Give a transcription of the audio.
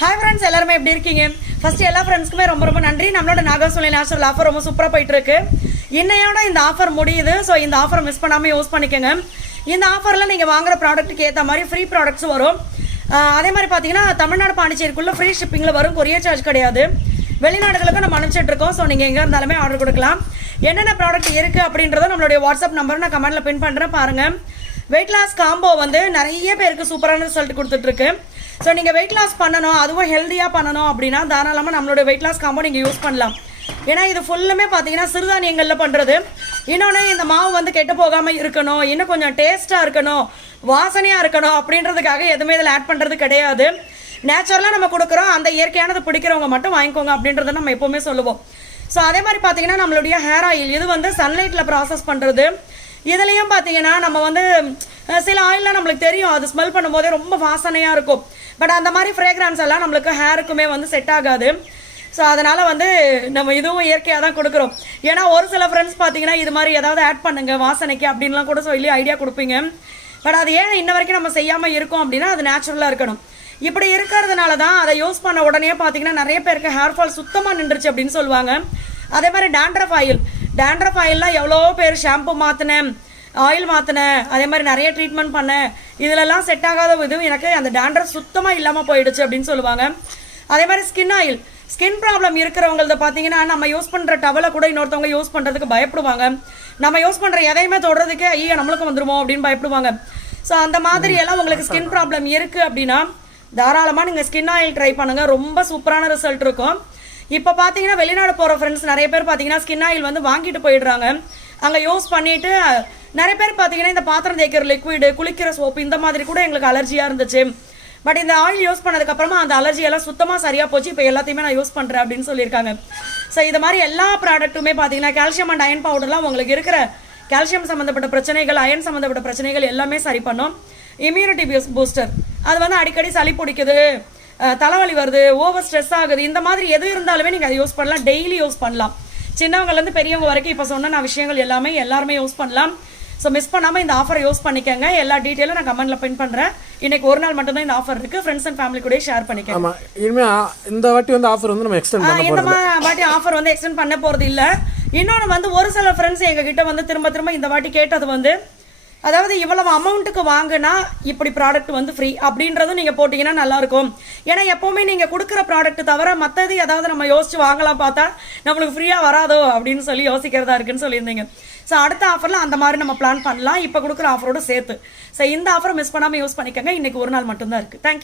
Hi friends, எல்லாருமே எப்படி இருக்கீங்க? ஃபர்ஸ்ட் எல்லா ஃப்ரெண்ட்ஸ்க்குமே ரொம்ப ரொம்ப நன்றி. நம்மளோட நாகாசுலை நேச்சுரல் ஆஃபர் ரொம்ப சூப்பராக போயிட்டு இருக்கு. இன்னையோட இந்த ஆஃபர் முடியுது. ஸோ இந்த ஆஃபர் மிஸ் பண்ணாமல் யூஸ் பண்ணிக்கோங்க. இந்த ஆஃபரில் நீங்கள் வாங்குற ப்ராடக்ட்டுக்கு ஏற்ற மாதிரி ஃப்ரீ ப்ராடக்ட்ஸ் வரும். அதே மாதிரி பார்த்தீங்கன்னா தமிழ்நாடு பாண்டிச்சேரிக்குள்ளே ஃப்ரீ ஷிப்பிங்கில் வரும். கொரியர் சார்ஜ் கிடையாது. வெளிநாடுகளுக்கு நம்ம அனுப்பிச்சிட்டு இருக்கோம். ஸோ நீங்கள் எங்கே இருந்தாலுமே ஆர்டர் கொடுக்கலாம். என்னென்ன ப்ராடக்ட் இருக்குது அப்படின்றத நம்மளுடைய வாட்ஸ்அப் நம்பர் நான் கமெண்ட்டில் பின் பண்ணுறேன், பாருங்கள். வெயிட் லாஸ் காம்போ வந்து நிறைய பேருக்கு சூப்பரான ரிசல்ட் கொடுத்துட்ருக்கு. ஸோ நீங்கள் வெயிட் லாஸ் பண்ணணும், அதுவும் ஹெல்த்தியாக பண்ணணும் அப்படின்னா தாராளமாக நம்மளோட வெயிட் லாஸ் காம்போ நீங்கள் யூஸ் பண்ணலாம். ஏன்னா இது ஃபுல்லுமே பார்த்தீங்கன்னா சிறுதானியங்களில் பண்ணுறது. இன்னொன்று, இந்த மாவு வந்து கெட்டு போகாமல் இருக்கணும், இன்னும் கொஞ்சம் டேஸ்ட்டாக இருக்கணும், வாசனையாக இருக்கணும் அப்படின்றதுக்காக எதுவுமே இதில் ஆட் பண்ணுறது கிடையாது. நேச்சுரலாக நம்ம கொடுக்குறோம். அந்த இயற்கையானது பிடிக்கிறவங்க மட்டும் வாங்கிக்கோங்க அப்படின்றத நம்ம எப்போவுமே சொல்லுவோம். ஸோ அதே மாதிரி பார்த்தீங்கன்னா நம்மளுடைய ஹேர் ஆயில் இது வந்து சன்லைட்டில் ப்ராசஸ் பண்ணுறது. இதுலேயும் பார்த்தீங்கன்னா நம்ம வந்து சில ஆயிலில் நம்மளுக்கு தெரியும், அது ஸ்மெல் பண்ணும்போதே ரொம்ப வாசனையாக இருக்கும். பட் அந்த மாதிரி ஃப்ரேக்ரன்ஸ் எல்லாம் நம்மளுக்கு ஹேருக்குமே வந்து செட் ஆகாது. ஸோ அதனால் வந்து நம்ம இதுவும் இயற்கையாக தான் கொடுக்குறோம். ஏன்னா ஒரு சில ஃப்ரெண்ட்ஸ் பார்த்தீங்கன்னா இது மாதிரி ஏதாவது ஆட் பண்ணுங்க வாசனைக்கு அப்படின்லாம் கூட சொல்லி ஐடியா கொடுப்பீங்க. பட் அது ஏன் இன்ன வரைக்கும் நம்ம செய்யாமல் இருக்கோம் அப்படின்னா அது நேச்சுரலாக இருக்கணும். இப்படி இருக்கிறதுனால தான் அதை யூஸ் பண்ண உடனே பார்த்தீங்கன்னா நிறைய பேருக்கு ஹேர் ஃபால் சுத்தமாக நின்றுச்சு அப்படின்னு சொல்லுவாங்க. அதே மாதிரி டேண்ட்ரஃப் ஆயில்லாம் எவ்வளோ பேர் ஷாம்பு மாற்றினேன், ஆயில் மாற்றினேன், அதே மாதிரி நிறைய ட்ரீட்மெண்ட் பண்ணேன், இதிலெல்லாம் செட் ஆகாத இதுவும் எனக்கு அந்த டேண்ட்ரஃப் சுத்தமாக இல்லாமல் போயிடுச்சு அப்படின்னு சொல்லுவாங்க. அதே மாதிரி ஸ்கின் ப்ராப்ளம் இருக்கிறவங்களத பார்த்தீங்கன்னா நம்ம யூஸ் பண்ணுற டவலை கூட இன்னொருத்தவங்க யூஸ் பண்ணுறதுக்கு பயப்படுவாங்க. நம்ம யூஸ் பண்ணுற எதையுமே தொடுறதுக்கு ஐயோ நம்மளுக்கு வந்துருமோ அப்படின்னு பயப்படுவாங்க. ஸோ அந்த மாதிரி எல்லாம் உங்களுக்கு ஸ்கின் ப்ராப்ளம் இருக்குது அப்படின்னா தாராளமாக நீங்கள் ஸ்கின் ஆயில் ட்ரை பண்ணுங்கள். ரொம்ப சூப்பரான ரிசல்ட் இருக்கும். இப்போ பார்த்தீங்கன்னா வெளிநாடு போகிற ஃப்ரெண்ட்ஸ் நிறைய பேர் பார்த்தீங்கன்னா ஸ்கின் ஆயில் வந்து வாங்கிட்டு போயிடுறாங்க. அங்கே யூஸ் பண்ணிவிட்டு நிறைய பேர் பார்த்தீங்கன்னா இந்த பாத்திரம் தேய்க்கிற லிக்விடு, குளிக்கிற சோப்பு இந்த மாதிரி கூட எங்களுக்கு அலர்ஜியாக இருந்துச்சு. பட் இந்த ஆயில் யூஸ் பண்ணதுக்கப்புறமா அந்த அலர்ஜியெல்லாம் சுத்தமாக சரியாக போச்சு. இப்போ எல்லாத்தையுமே நான் யூஸ் பண்ணுறேன் அப்படின்னு சொல்லியிருக்காங்க. ஸோ இது மாதிரி எல்லா ப்ராடக்ட்டுமே பார்த்தீங்கன்னா கால்சியம் அண்ட் அயன் பவுடர்லாம் உங்களுக்கு இருக்கிற கால்சியம் சம்மந்தப்பட்ட பிரச்சனைகள், அயன் சம்மந்தப்பட்ட பிரச்சனைகள் எல்லாமே சரி பண்ணும். இம்யூனிட்டி பூஸ்டர், அது வந்து அடிக்கடி சளி பிடிக்குது, தலைவலி வருது, ஓவர் ஸ்ட்ரெஸ் ஆகுது, இந்த மாதிரி எது இருந்தாலுமே நீங்கள் அதை யூஸ் பண்ணலாம். டெய்லி யூஸ் பண்ணலாம். சின்னவங்கலேருந்து பெரியவங்க வரைக்கும் இப்போ சொன்ன விஷயங்கள் எல்லாருமே யூஸ் பண்ணலாம். ஸோ மிஸ் பண்ணாமல் இந்த ஆஃபரை யூஸ் பண்ணிக்கோங்க. எல்லா டீட்டெயிலும் நான் கமெண்ட்டில் பின் பண்ணுறேன். இன்னைக்கு ஒரு நாள் மட்டும் தான் இந்த ஆஃபர் இருக்குது. ஃப்ரெண்ட்ஸ் அண்ட் ஃபேமிலி கூட ஷேர் பண்ணிக்கோங்க. ஆமாம், இனிமேல் இந்த வாட்டி வந்து ஆஃபர் வந்து நம்ம எக்ஸ்டெண்ட் பண்ண போகிறது இந்த வாட்டி ஆஃபர் வந்து எக்ஸ்டெண்ட் பண்ண போகிறது இல்லை. இன்னொன்று வந்து ஒரு சில ஃப்ரெண்ட்ஸ் எங்ககிட்ட வந்து திரும்ப இந்த வாட்டி கேட்டது வந்து, அதாவது இவ்வளவு அமௌண்ட்டுக்கு வாங்கினா இப்படி ப்ராடக்ட் வந்து ஃப்ரீ அப்படின்றதும் நீங்கள் போட்டிங்கன்னா நல்லாயிருக்கும். ஏன்னா எப்போவுமே நீங்கள் கொடுக்குற ப்ராடக்ட் தவிர மற்றது ஏதாவது நம்ம யோசிச்சு வாங்கலாம் பார்த்தா நம்மளுக்கு ஃப்ரீயாக வராதோ அப்படின்னு சொல்லி யோசிக்கிறதா இருக்குன்னு சொல்லியிருந்தீங்க. ஸோ அடுத்த ஆஃபரில் அந்த மாதிரி நம்ம பிளான் பண்ணலாம், இப்போ கொடுக்குற ஆஃபரோடு சேர்த்து. ஸோ இந்த ஆஃபரை மிஸ் பண்ணாமல் யூஸ் பண்ணிக்கோங்க. இன்னைக்கு ஒரு நாள் மட்டும்தான் இருக்குது. தேங்க்யூ.